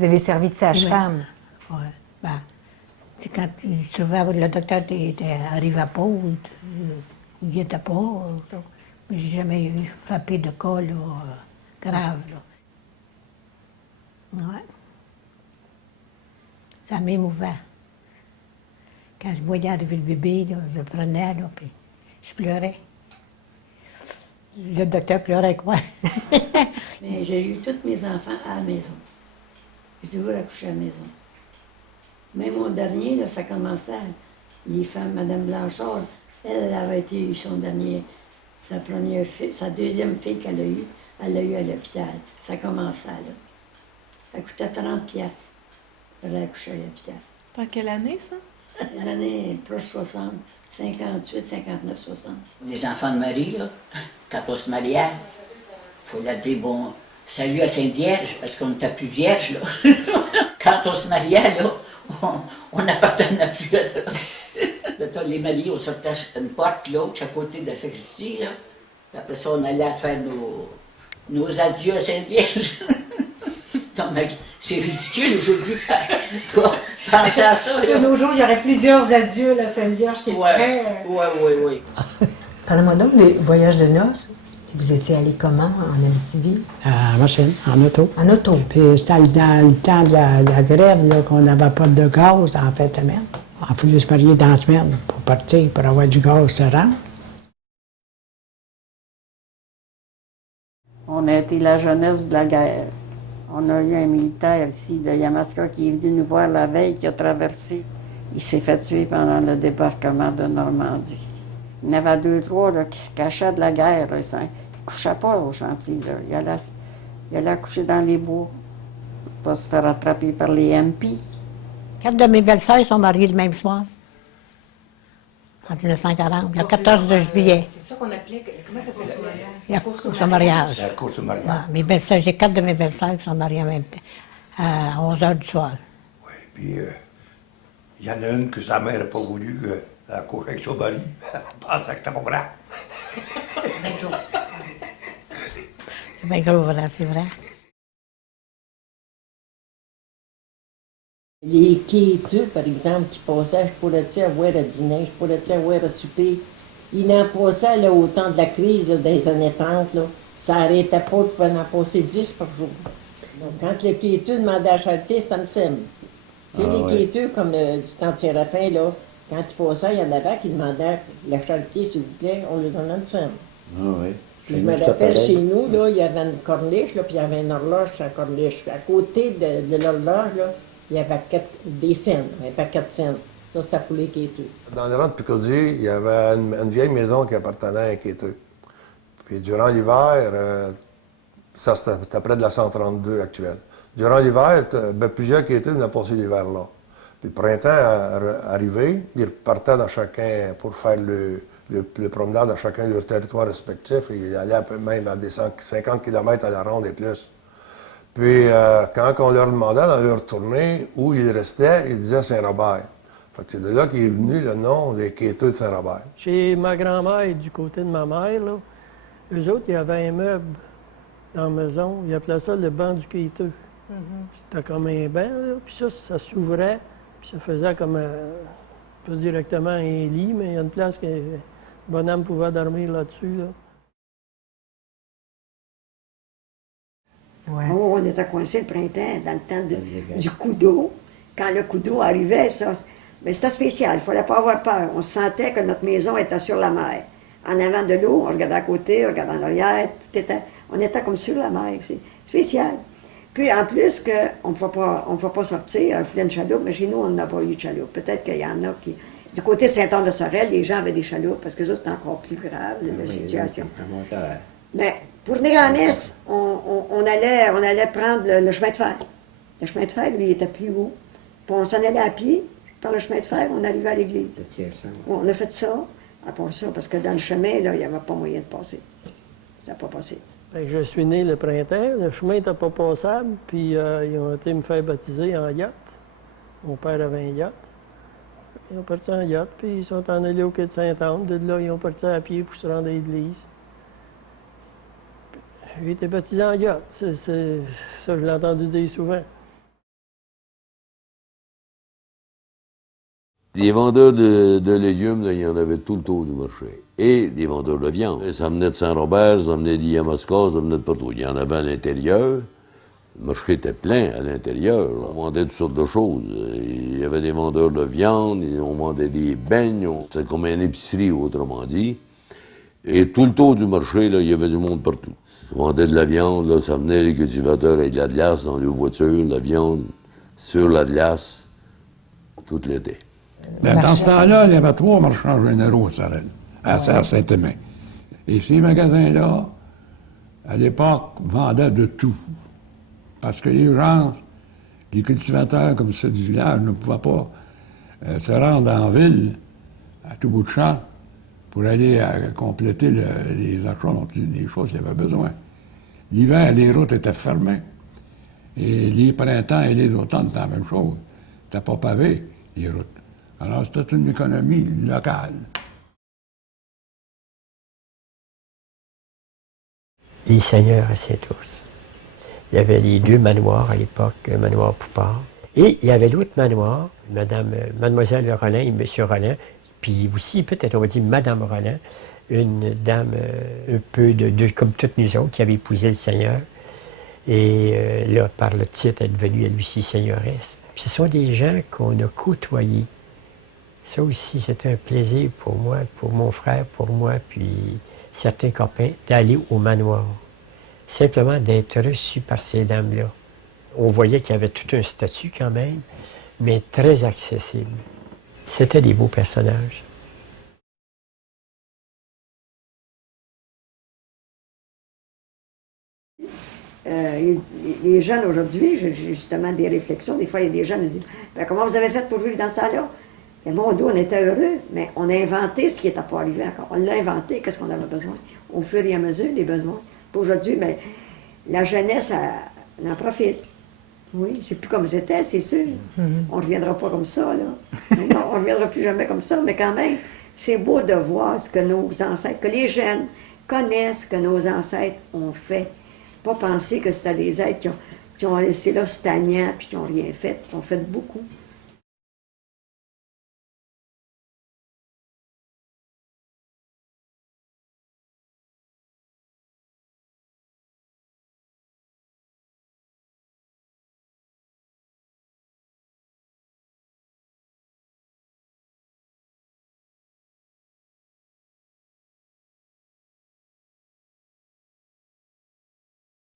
Vous avez servi de sage-femme. Oui. Ben, c'est quand souvent le docteur n'arrivait pas ou il n'y était pas. Mais j'ai jamais eu frappé de cas là, grave. Ouais. Ça m'émouvait. Quand je voyais arriver le bébé, là, je le prenais, là, puis je pleurais. Le docteur pleurait avec moi. Mais j'ai eu tous mes enfants à la maison. J'ai toujours accouché à la maison. Même mon dernier, là, ça commençait. Les femmes, Mme Blanchard, elle avait été son dernier, sa deuxième fille qu'elle a eue, elle l'a eue à l'hôpital. Ça commençait là. Ça coûtait 30 piastres pour aller accoucher à l'hôpital. Dans quelle année, ça? Les années proches 60, 58, 59, 60. Les enfants de Marie, là, quand on se mariait, il faut leur dire, bon, salut à Sainte-Vierge, parce qu'on n'était plus vierge, là. Quand on se mariait, là, on n'appartenait plus à ça. Mettons, les mariés, on sortait une porte, l'autre, à côté de la sacristie, là. Puis après ça, on allait faire nos adieux à Sainte-Vierge. Non, mais c'est ridicule aujourd'hui, pour penser à ça, là. De nos jours, il y aurait plusieurs adieux, la Sainte Vierge, qui se ferait. Oui. Parlez-moi donc des voyages de noces. Vous étiez allé comment, en Abitibi? En machine, en auto. En auto. Puis c'était dans le temps de la grève, là, qu'on n'avait pas de gaz en fin de semaine. On voulait se marier dans la semaine pour partir, pour avoir du gaz se rendre. On a été la jeunesse de la guerre. On a eu un militaire ici de Yamaska qui est venu nous voir la veille, qui a traversé. Il s'est fait tuer pendant le débarquement de Normandie. Il y en avait 2, 3 là, qui se cachaient de la guerre. Là. Ils ne couchaient pas au chantier. Là. Il allait coucher dans les bois pour ne pas se faire attraper par les MP. 4 de mes belles-sœurs sont mariées le même soir, en 1940, le 14 de juillet. C'est ça qu'on appelait, comment ça s'appelait? La course au mariage. La course au mariage. Ouais, mes belles-sœurs, j'ai 4 de mes belles-sœurs qui sont mariées en même temps, à 11 h du soir. Oui, puis il y en a une que sa mère n'a pas voulu coucher avec son mari. Elle pensait que c'était pas vrai. C'est bien trop vrai, c'est vrai. Les quêteux, par exemple, qui passaient, je pourrais-tu avoir à dîner, je pourrais-tu avoir à souper. Ils en passaient là, au temps de la crise là, des années 30, là, ça n'arrêtait pas, ils pouvaient en passer 10 par jour. Donc, quand le quêteux demandait à charité, c'était une cime. Tu sais, les quêteux, comme du temps de Séraphin, là, quand ils passaient, il y en avait qui demandaient la charité, s'il vous plaît, on leur donnait une cime. Ah oui. Puis je me rappelle, chez nous, là, il y avait une corniche, là, puis il y avait une horloge sur la corniche. Puis à côté de l'horloge, là, il y avait des scènes, il y avait 4 scènes. Ça, c'était pour les quêteux. Dans le rang de Picardie, il y avait une vieille maison qui appartenait à un quêteux. Puis durant l'hiver, ça c'était près de la 132 actuelle. Durant l'hiver, plusieurs quêteux venaient passer l'hiver là. Puis le printemps arrivé, ils repartaient dans chacun pour faire le promenade dans chacun de leur territoire respectif. Et ils allaient même à des 50 km à la ronde et plus. Puis, quand on leur demandait dans leur tournée où ils restaient, ils disaient Saint-Robert. Fait que c'est de là qu'est venu le nom des quêteux de Saint-Robert. Chez ma grand-mère et du côté de ma mère, là, eux autres, il y avait un meuble dans la maison. Ils appelaient ça le banc du quêteux. C'était comme un banc, là, puis ça s'ouvrait, puis ça faisait comme, pas directement un lit, mais il y a une place que le bonhomme pouvait dormir là-dessus. Là. Ouais. Oh, on était coincés le printemps, dans le temps du coup d'eau. Quand le coup d'eau arrivait, ça, mais c'était spécial, il ne fallait pas avoir peur. On se sentait que notre maison était sur la mer. En avant de l'eau, on regardait à côté, on regardait en arrière, on était comme sur la mer. C'est spécial. Puis en plus, on ne pouvait pas sortir, il fallait une chaloupe, mais chez nous, on n'a pas eu de chaloupe. Peut-être qu'il y en a qui... Du côté de Saint-Anne-de-Sorel, les gens avaient des chaloupes, parce que ça, c'était encore plus grave, la situation. Mais pour venir en Est, on allait prendre le chemin de fer. Le chemin de fer, lui, il était plus haut. Puis on s'en allait à pied, par le chemin de fer, on arrivait à l'église. On a fait ça, à part ça, parce que dans le chemin, là, il n'y avait pas moyen de passer. C'était pas possible. Je suis né le printemps, le chemin n'était pas passable, puis ils ont été me faire baptiser en yacht. Mon père avait un yacht. Ils ont parti en yacht, puis ils sont en allés au quai de Sainte-Anne. De là, ils ont parti à pied pour se rendre à l'église. J'ai été baptisé en yacht. Ça, je l'ai entendu dire souvent. Les vendeurs de légumes, là, il y en avait tout le tour du marché. Et les vendeurs de viande. Ça venait de Saint-Robert, ça venait d'Yamaska, ça venait de partout. Il y en avait à l'intérieur. Le marché était plein à l'intérieur. On vendait toutes sortes de choses. Il y avait des vendeurs de viande, on vendait des beignes. C'était comme une épicerie, autrement dit. Et tout le tour du marché, là, il y avait du monde partout. On vendait de la viande, là, ça venait les cultivateurs avec de la glace dans les voitures, la viande sur la glace, tout l'été. Dans ce temps-là, il y avait 3 marchands généraux à Sorel, à Saint-Aimé. Et ces magasins-là, à l'époque, vendaient de tout. Parce que les gens, les cultivateurs comme ceux du village, ne pouvaient pas se rendre en ville, à tout bout de champ, pour aller compléter les achats, des choses qu'il y avait besoin. L'hiver, les routes étaient fermées. Et les printemps et les automnes, c'était la même chose. C'était pas pavé, les routes. Alors, c'était une économie locale. Les seigneurs à Saint-Ours. Il y avait les 2 manoirs à l'époque, le manoir Poupard. Et il y avait l'autre manoir, mademoiselle Rollin et M. Rollin, puis aussi, peut-être, on va dire Madame Rollin, une dame un peu comme toutes nous autres, qui avait épousé le Seigneur. Et là, par le titre, elle est devenue elle aussi seigneuresse. Ce sont des gens qu'on a côtoyés. Ça aussi, c'était un plaisir pour moi, pour mon frère, pour moi, puis certains copains, d'aller au manoir. Simplement d'être reçus par ces dames-là. On voyait qu'il y avait tout un statut quand même, mais très accessible. C'était des beaux personnages. Les jeunes aujourd'hui, j'ai justement des réflexions. Des fois, il y a des jeunes qui disent ben, comment vous avez fait pour vivre dans ce temps-là? Et mon dos, on était heureux, mais on a inventé ce qui n'était pas arrivé encore. On l'a inventé, qu'est-ce qu'on avait besoin? Au fur et à mesure, des besoins. Puis aujourd'hui, ben, la jeunesse, elle en profite. Oui, c'est plus comme c'était, c'est sûr. On ne reviendra pas comme ça, là. Non, on ne reviendra plus jamais comme ça, mais quand même, c'est beau de voir ce que nos ancêtres, que les jeunes connaissent ce que nos ancêtres ont fait. Pas penser que c'était des êtres qui ont laissé là stagnant puis qui n'ont rien fait. Ils ont fait beaucoup.